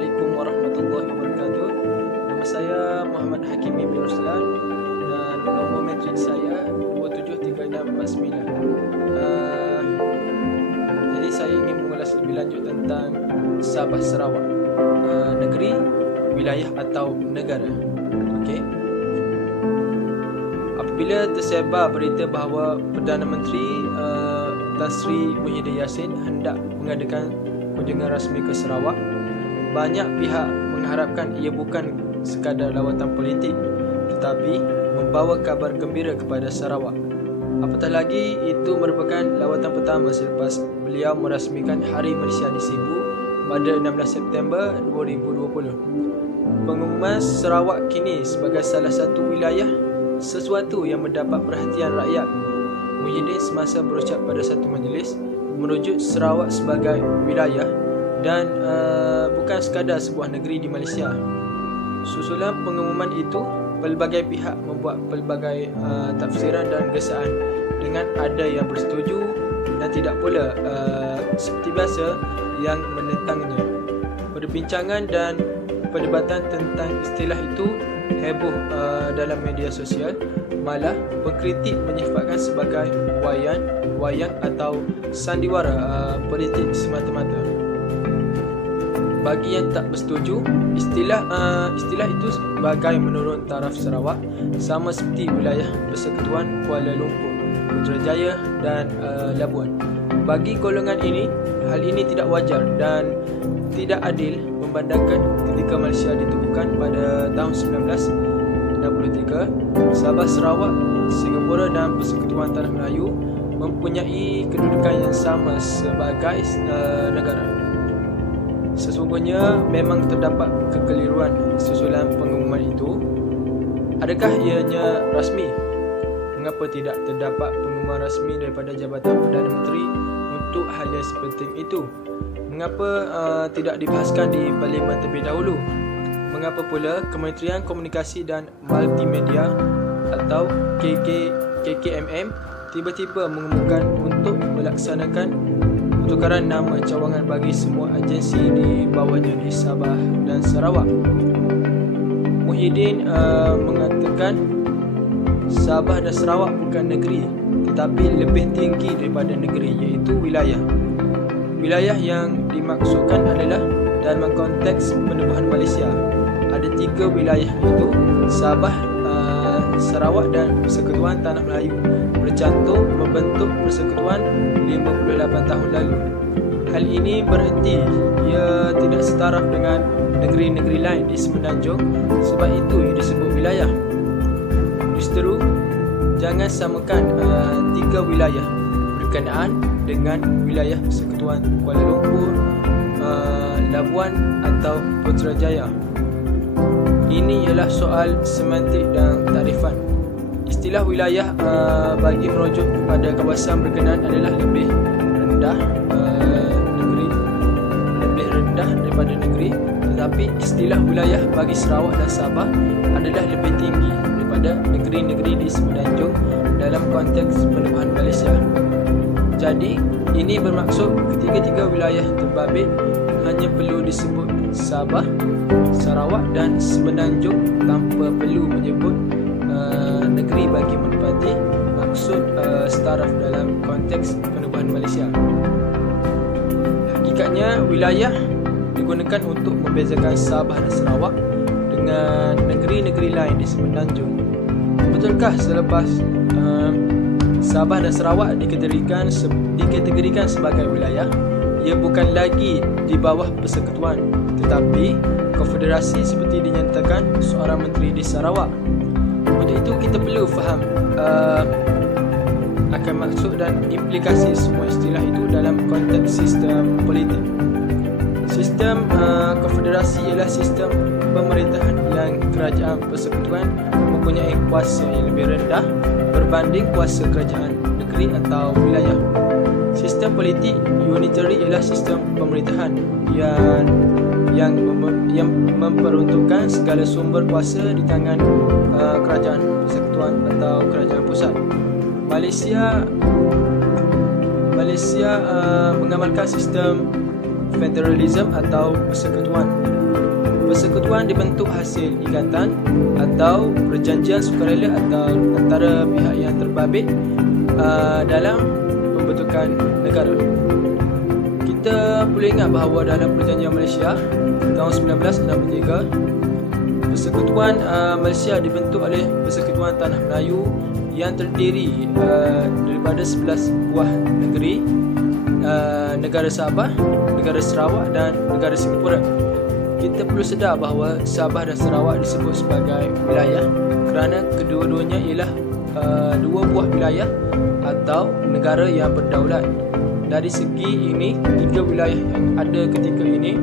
Assalamualaikum warahmatullahi wabarakatuh. Nama saya Muhammad Hakim Mimpi Ruslan dan nombor metrik saya 273649. Jadi saya ingin mengulas lebih lanjut tentang Sabah Sarawak, negeri, wilayah atau negara. Okey. Apabila tersebar berita bahawa Perdana Menteri Tan Sri Muhyiddin Yassin hendak mengadakan kunjungan rasmi ke Sarawak, banyak pihak mengharapkan ia bukan sekadar lawatan politik tetapi membawa kabar gembira kepada Sarawak. Apatah lagi itu merupakan lawatan pertama selepas beliau merasmikan Hari Malaysia di Sibu pada 16 September 2020. Pengumuman Sarawak kini sebagai salah satu wilayah sesuatu yang mendapat perhatian rakyat. Muhyiddin semasa berucap pada satu majlis merujuk Sarawak sebagai wilayah dan bukan sekadar sebuah negeri di Malaysia. Susulan pengumuman itu, pelbagai pihak membuat pelbagai tafsiran dan gesaan dengan ada yang bersetuju dan tidak pula seperti biasa yang menentangnya. Perbincangan dan perdebatan tentang istilah itu heboh dalam media sosial. Malah pengkritik menyifatkan sebagai wayang atau sandiwara politik semata-mata. Bagi yang tak bersetuju, istilah itu sebagai menurun taraf Sarawak sama seperti wilayah Persekutuan Kuala Lumpur, Putrajaya dan Labuan. Bagi golongan ini, hal ini tidak wajar dan tidak adil memandangkan ketika Malaysia ditubuhkan pada tahun 1963, Sabah Sarawak, Singapura dan Persekutuan Tanah Melayu mempunyai kedudukan yang sama sebagai negara. Sesungguhnya memang terdapat kekeliruan susulan pengumuman itu. Adakah ianya rasmi? Mengapa tidak terdapat pengumuman rasmi daripada Jabatan Perdana Menteri untuk hal yang sepenting itu? Mengapa tidak dibahaskan di Parlimen terlebih dahulu? Mengapa pula Kementerian Komunikasi dan Multimedia atau KKMM tiba-tiba mengumumkan untuk melaksanakan pertukaran nama cawangan bagi semua agensi di bawahnya di Sabah dan Sarawak? Muhyiddin mengatakan Sabah dan Sarawak bukan negeri tetapi lebih tinggi daripada negeri, iaitu wilayah. Wilayah yang dimaksudkan adalah dalam konteks penubuhan Malaysia. Ada 3 wilayah, iaitu Sabah, Sarawak dan Persekutuan Tanah Melayu, bercantum membentuk persekutuan 58 tahun lalu. Hal ini bererti ia tidak setaraf dengan negeri-negeri lain di Semenanjung, sebab itu ia disebut wilayah. Justeru, jangan samakan 3 wilayah berkenaan dengan wilayah Persekutuan Kuala Lumpur, Labuan atau Putrajaya. Ini ialah soal semantik dan takrifan. Istilah wilayah bagi merujuk kepada kawasan berkenaan adalah lebih rendah daripada negeri, tetapi istilah wilayah bagi Sarawak dan Sabah adalah lebih tinggi daripada negeri-negeri di Semenanjung dalam konteks penubuhan Malaysia. Jadi ini bermaksud ketiga-tiga wilayah terbabit hanya perlu disebut Sabah, Sarawak dan Semenanjung tanpa perlu menyebut negeri bagi menepati maksud setaraf dalam konteks penubuhan Malaysia. Hakikatnya wilayah digunakan untuk membezakan Sabah dan Sarawak dengan negeri-negeri lain di Semenanjung. Betulkah selepas Sabah dan Sarawak dikategorikan sebagai wilayah, ia bukan lagi di bawah persekutuan tetapi konfederasi seperti dinyatakan seorang menteri di Sarawak? Untuk itu kita perlu faham akan maksud dan implikasi semua istilah itu dalam konteks sistem politik. Sistem konfederasi ialah sistem pemerintahan yang kerajaan persekutuan mempunyai kuasa yang lebih rendah berbanding kuasa kerajaan negeri atau wilayah. Sistem politik unitary ialah sistem pemerintahan yang memperuntukkan segala sumber kuasa di tangan kerajaan persekutuan atau kerajaan pusat. Malaysia mengamalkan sistem federalism atau persekutuan. Persekutuan dibentuk hasil ikatan atau perjanjian sukarela antara pihak yang terbabit dalam pembentukan negara. Kita boleh ingat bahawa dalam Perjanjian Malaysia tahun 1963, Persekutuan Malaysia dibentuk oleh Persekutuan Tanah Melayu yang terdiri daripada 11 buah negeri, negara Sabah, negara Sarawak dan negara Singapura. Kita perlu sedar bahawa Sabah dan Sarawak disebut sebagai wilayah kerana kedua-duanya ialah dua buah wilayah atau negara yang berdaulat. Dari segi ini, tiga wilayah yang ada ketika ini,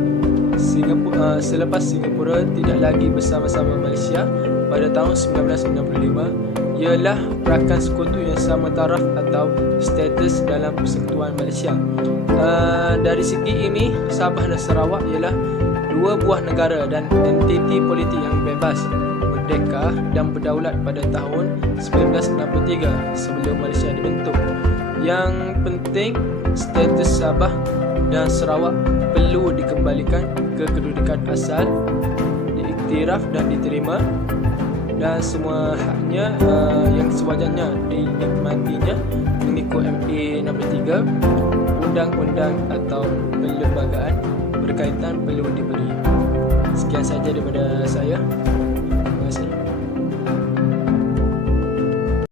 selepas Singapura tidak lagi bersama-sama Malaysia pada tahun 1995, ialah rakan sekutu yang sama taraf atau status dalam Persekutuan Malaysia. Dari segi ini, Sabah dan Sarawak ialah dua buah negara dan entiti politik yang bebas, merdeka dan berdaulat pada tahun 1963 sebelum Malaysia dibentuk. Yang penting, status Sabah dan Sarawak perlu dikembalikan ke kedudukan asal, diiktiraf dan diterima, dan semua haknya yang sewajarnya dinikmatinya mengikut MA nombor 3, undang-undang atau perlembagaan berkaitan perlu diberi. Sekian saja daripada saya.